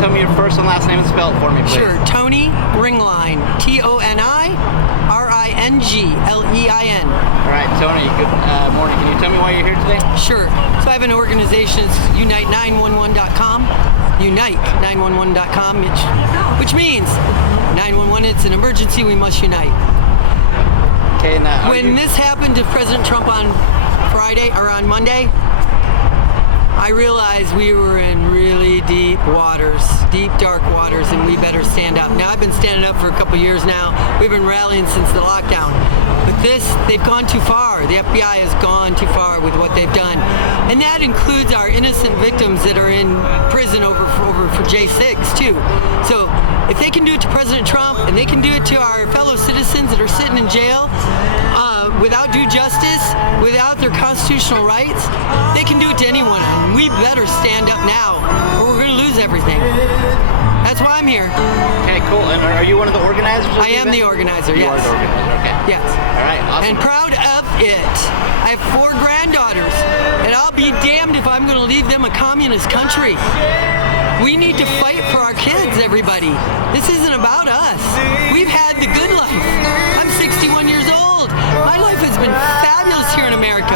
tell me your first and last name and spell it for me, please? Sure. Tony Ringline. TONI-RINGLEIN. All right, Tony, good morning. Can you tell me why you're here today? Sure. So I have an organization, it's unite911.com. Unite911.com, which means 911, it's an emergency, we must unite. Okay, now when this happened to President Trump on Friday, or on Monday, I realized we were in really deep waters, deep, dark waters, and we better stand up. Now, I've been standing up for a couple years now. We've been rallying since the lockdown. But they've gone too far. The FBI has gone too far with what they've done. And that includes our innocent victims that are in prison over for J6, too. So if they can do it to President Trump, and they can do it to our fellow citizens that are sitting in jail, without due justice, without their constitutional rights, they can do it to anyone. And we better stand up now, or we're going to lose everything. That's why I'm here. Okay, cool. And are you one of the organizers? I am the organizer, yes. You are the organizer, okay. Yes. All right, awesome. And proud of it. I have 4 granddaughters, and I'll be damned if I'm going to leave them a communist country. We need to fight for our kids, everybody. This isn't about us. We've had the good life. I'm 61 years old. My life has been fabulous here in America.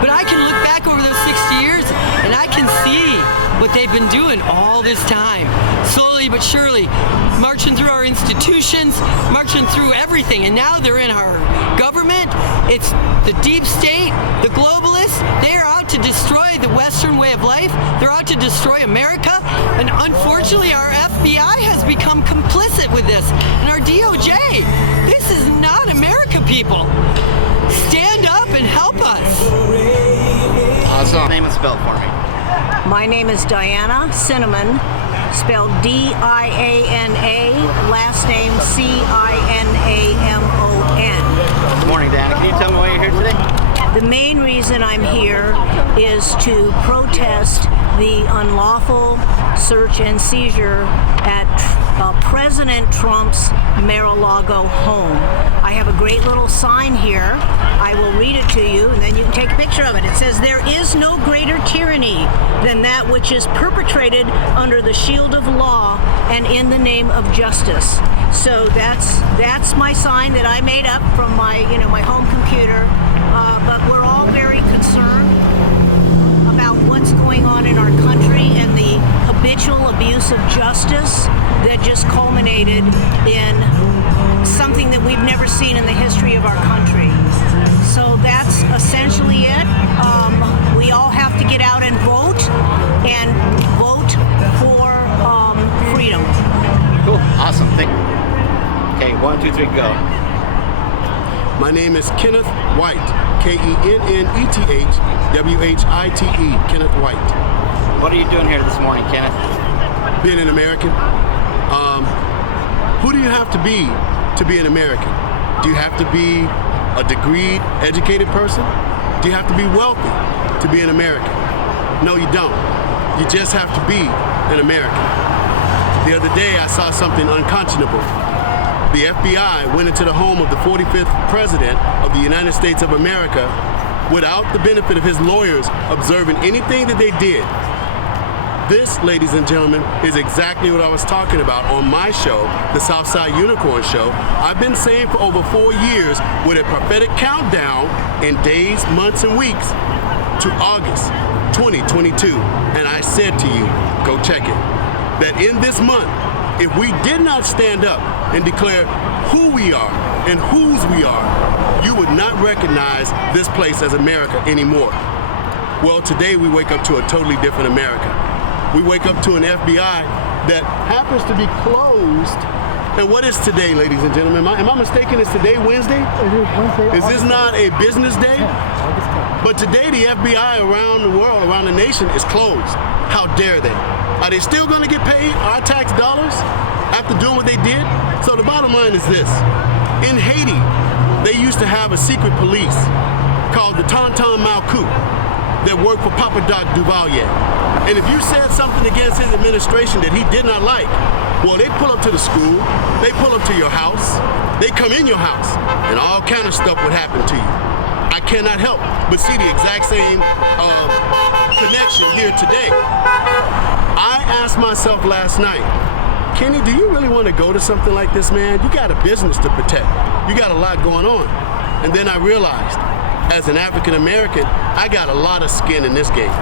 But I can look back over those 60 years and I can see what they've been doing all this time. Slowly but surely, marching through our institutions, marching through everything. And now they're in our government. It's the deep state, the globalists. They are out to destroy the Western way of life. They're out to destroy America. And unfortunately, our FBI has become complicit with this. And our DOJ. This is not America, people. Stand up and help us. Awesome. Name and spell it for me. My name is Diana Cinnamon, spelled D-I-A-N-A, last name C-I-N-A-M-O-N. Good morning, Diana. Can you tell me why you're here today? The main reason I'm here is to protest the unlawful search and seizure at President Trump's Mar-a-Lago home. I have a great little sign here. I will read it to you, and then you can take a picture of it. It says, "There is no greater tyranny than that which is perpetrated under the shield of law and in the name of justice." So that's my sign that I made up from my home computer. But we're all very concerned about what's going on in our country and the habitual abuse of justice that just culminated in something that we've never seen in the history of our country. So that's essentially it. We all have to get out and vote for freedom. Cool. Awesome. Okay, 1, 2, 3, go. My name is Kenneth White, Kennethwhite, Kenneth White. What are you doing here this morning, Kenneth? Being an American. Who do you have to be an American? Do you have to be a degreed, educated person? Do you have to be wealthy to be an American? No, you don't. You just have to be an American. The other day, I saw something unconscionable. The FBI went into the home of the 45th President of the United States of America without the benefit of his lawyers observing anything that they did. This, ladies and gentlemen, is exactly what I was talking about on my show, the Southside Unicorn Show. I've been saying for over 4 years with a prophetic countdown in days, months, and weeks to August 2022. And I said to you, go check it, that in this month, if we did not stand up and declare who we are and whose we are, you would not recognize this place as America anymore. Well, today we wake up to a totally different America. We wake up to an FBI that happens to be closed. And what is today, ladies and gentlemen? Am I mistaken? Is today Wednesday? It is Wednesday. Is this not a business day? But today the FBI around the world, around the nation is closed. How dare they? Are they still going to get paid our tax dollars after doing what they did? So the bottom line is this. In Haiti, they used to have a secret police called the Tonton Malcoup that worked for Papa Doc Duvalier. And if you said something against his administration that he did not like, well, they pull up to the school, they pull up to your house, they come in your house, and all kind of stuff would happen to you. I cannot help but see the exact same connection here today. I asked myself last night, Kenny, do you really want to go to something like this, man? You got a business to protect. You got a lot going on. And then I realized, as an African American, I got a lot of skin in this game.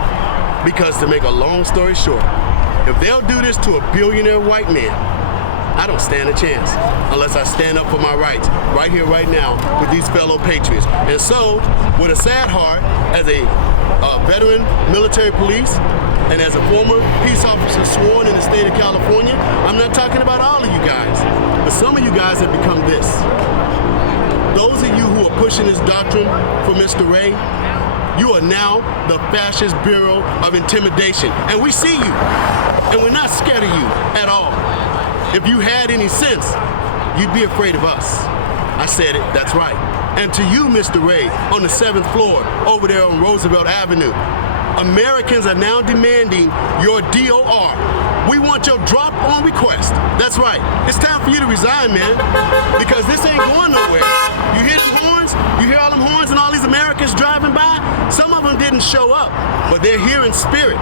Because to make a long story short, if they'll do this to a billionaire white man, I don't stand a chance unless I stand up for my rights right here, right now with these fellow patriots. And so, with a sad heart, as a veteran military police and as a former peace officer sworn in the state of California, I'm not talking about all of you guys, but some of you guys have become this. Those of you who are pushing this doctrine for Mr. Ray, you are now the Fascist Bureau of Intimidation. And we see you, and we're not scared of you at all. If you had any sense, you'd be afraid of us. I said it, that's right. And to you, Mr. Ray, on the 7th floor, over there on Roosevelt Avenue, Americans are now demanding your DOR. We want your drop on request. That's right. It's time for you to resign, man, because this ain't going nowhere. You hear them horns? You hear all them horns and all these Americans driving by? Some of them didn't show up, but they're here in spirit.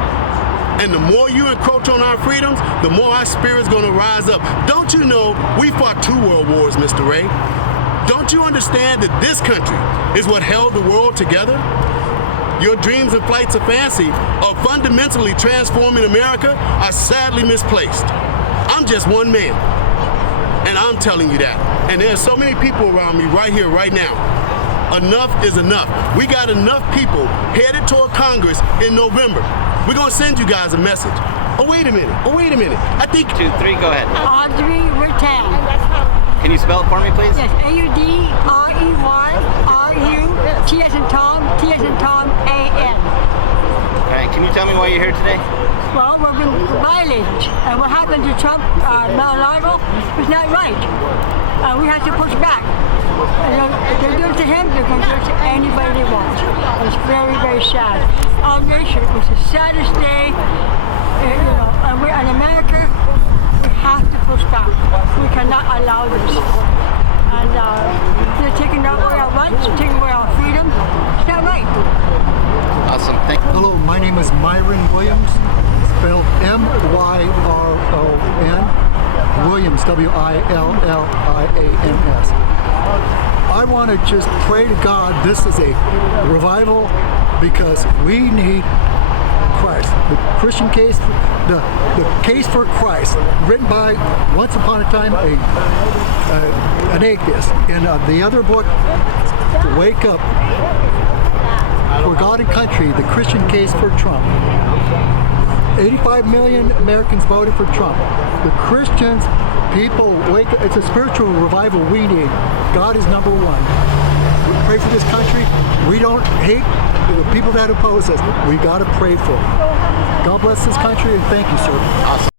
And the more you encroach on our freedoms, the more our spirit's gonna rise up. Don't you know we fought 2 world wars, Mr. Ray? Don't you understand that this country is what held the world together? Your dreams and flights of fancy of fundamentally transforming America are sadly misplaced. I'm just one man, and I'm telling you that. And there's so many people around me right here, right now. Enough is enough. We got enough people headed toward Congress in November. We're gonna send you guys a message. Oh, wait a minute. I think... 2, 3, go ahead. Audrey Rattan. Can you spell it for me, please? Yes, A-U-D-R-E-Y-R-U, T as in Tom, A-N. Okay, can you tell me why you're here today? Well, we've been violated. And what happened to Trump, Mar-a-Lago, was not right. We have to push back. If they do it to him, they're going to do it to anybody they want. It's very, very sad. Our nation was the saddest day, and we're in America. We have to push back. We cannot allow this. And they're taking away our rights, taking away our freedom. It's not right. Awesome, thank you. Hello, my name is Myron Williams, spelled M-Y-R-O-N, Williams, W-I-L-L-I-A-M-S. I want to just pray to God this is a revival because we need Christ. The Christian case, the case for Christ, written by, once upon a time, an atheist. In the other book, Wake Up, for God and Country, the Christian case for Trump. 85 million Americans voted for Trump. The Christians, people, wake up. It's a spiritual revival we need. God is number one. We pray for this country. We don't hate the people that oppose us. We got to pray for them. God bless this country, and thank you, sir. Awesome.